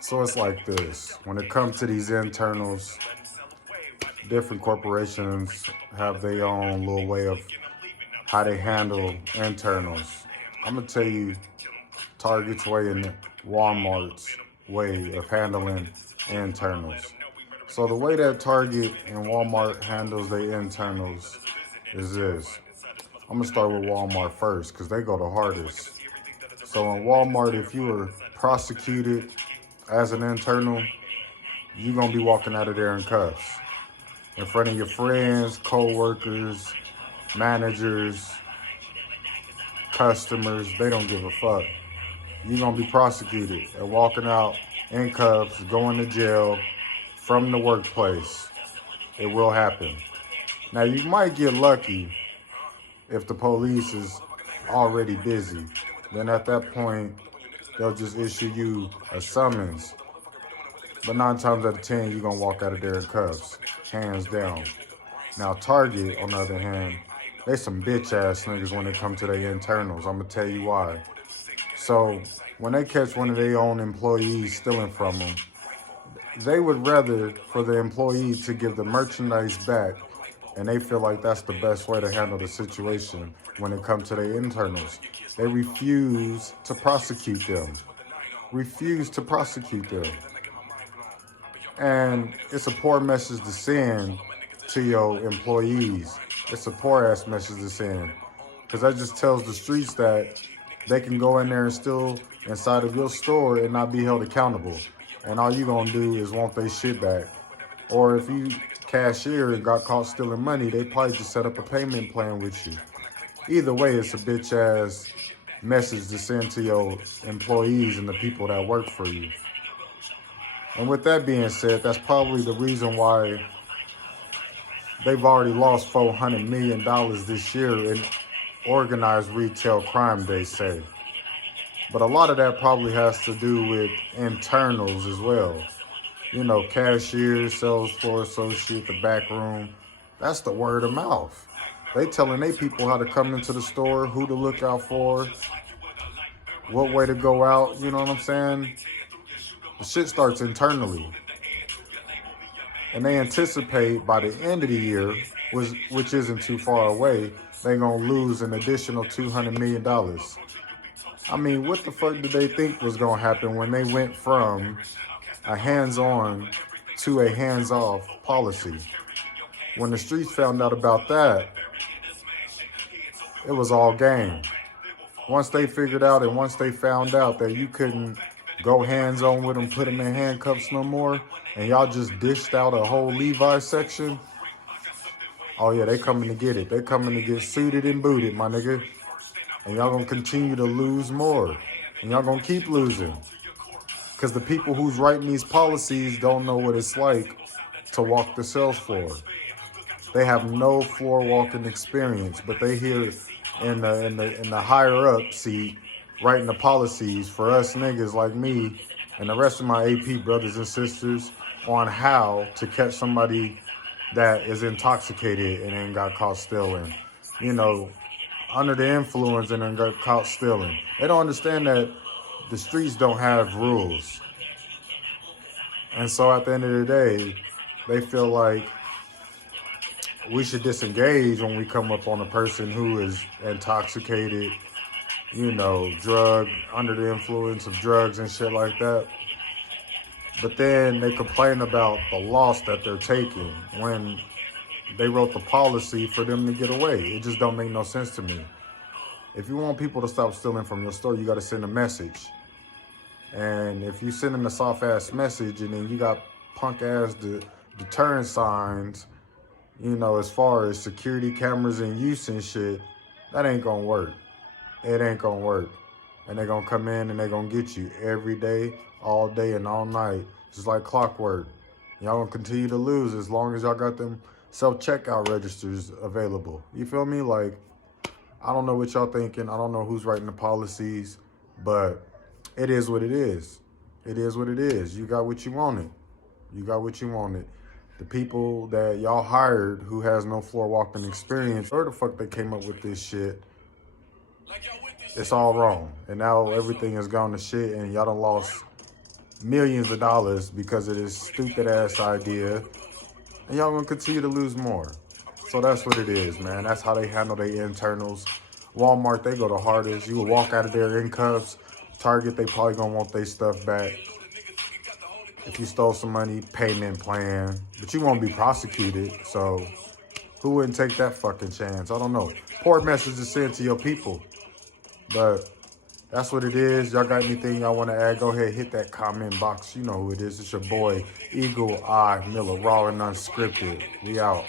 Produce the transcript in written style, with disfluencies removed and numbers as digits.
So it's like this. When it comes to these internals, different corporations have their own little way of how they handle internals. I'm gonna tell you Target's way and Walmart's way of handling internals. So the way that Target and Walmart handles their internals is this. I'm gonna start with Walmart first because they go the hardest. So in Walmart, if you were prosecuted as an internal, you're gonna be walking out of there in cuffs. In front of your friends, co-workers, managers, customers, they don't give a fuck. You're gonna be prosecuted and walking out in cuffs, going to jail from the workplace. It will happen. Now you might get lucky if the police is already busy. Then at that point, they'll just issue you a summons. But 9 times out of 10, you're gonna walk out of there in cuffs, hands down. Now Target, on the other hand, they some bitch ass niggas when it comes to their internals. I'm gonna tell you why. So when they catch one of their own employees stealing from them, they would rather for the employee to give the merchandise back, and they feel like that's the best way to handle the situation when it comes to their internals. They refuse to prosecute them. Refuse to prosecute them. And it's a poor message to send to your employees. It's a poor ass message to send. Because that just tells the streets that they can go in there and steal inside of your store and not be held accountable. And all you gonna do is want their shit back. Or if you cashier and got caught stealing money, they probably just set up a payment plan with you. Either way, it's a bitch ass message to send to your employees and the people that work for you. And with that being said, that's probably the reason why they've already lost $400 million this year in organized retail crime, they say. But a lot of that probably has to do with internals as well. You know, cashiers, sales floor associate, the back room. That's the word of mouth. They telling their people how to come into the store, who to look out for, what way to go out, you know what I'm saying? The shit starts internally. And they anticipate by the end of the year, which isn't too far away, they're going to lose an additional $200 million. I mean, what the fuck did they think was going to happen when they went from a hands-on to a hands-off policy? When the streets found out about that, it was all game. Once they figured out and once they found out that you couldn't go hands-on with them, put them in handcuffs no more, and y'all just dished out a whole Levi section, oh yeah, they coming to get it. They coming to get suited and booted, my nigga. And y'all gonna continue to lose more. And y'all gonna keep losing. Because the people who's writing these policies don't know what it's like to walk the sales floor. They have no floor walking experience, but they hear in the higher up seat writing the policies for us niggas like me and the rest of my AP brothers and sisters on how to catch somebody that is intoxicated and then got caught stealing. You know, under the influence and then got caught stealing. They don't understand that the streets don't have rules. And so at the end of the day, they feel like we should disengage when we come up on a person who is intoxicated, you know, under the influence of drugs and shit like that. But then they complain about the loss that they're taking when they wrote the policy for them to get away. It just don't make no sense to me. If you want people to stop stealing from your store, you got to send a message. And if you sending a soft-ass message and then you got punk-ass deterrent signs, you know, as far as security cameras in use and shit, that ain't gonna work. It ain't gonna work. And they're gonna come in and they're gonna get you every day, all day and all night, just like clockwork. Y'all gonna continue to lose as long as y'all got them self-checkout registers available. You feel me? Like, I don't know what y'all thinking. I don't know who's writing the policies, but it is what it is. It is what it is. You got what you wanted. You got what you wanted. The people that y'all hired who has no floor walking experience, where the fuck they came up with this shit, It's all wrong. And now everything has gone to shit and y'all done lost millions of dollars because of this stupid ass idea. And y'all gonna continue to lose more. So that's what it is, man. That's how they handle their internals. Walmart, they go the hardest. You will walk out of there in cuffs. Target, they probably gonna want their stuff back. If you stole some money, payment plan. But you won't be prosecuted. So who wouldn't take that fucking chance? I don't know. Poor message to send to your people. But that's what it is. Y'all got anything y'all want to add? Go ahead, hit that comment box. You know who it is. It's your boy, Eagle Eye Miller, raw and unscripted. We out.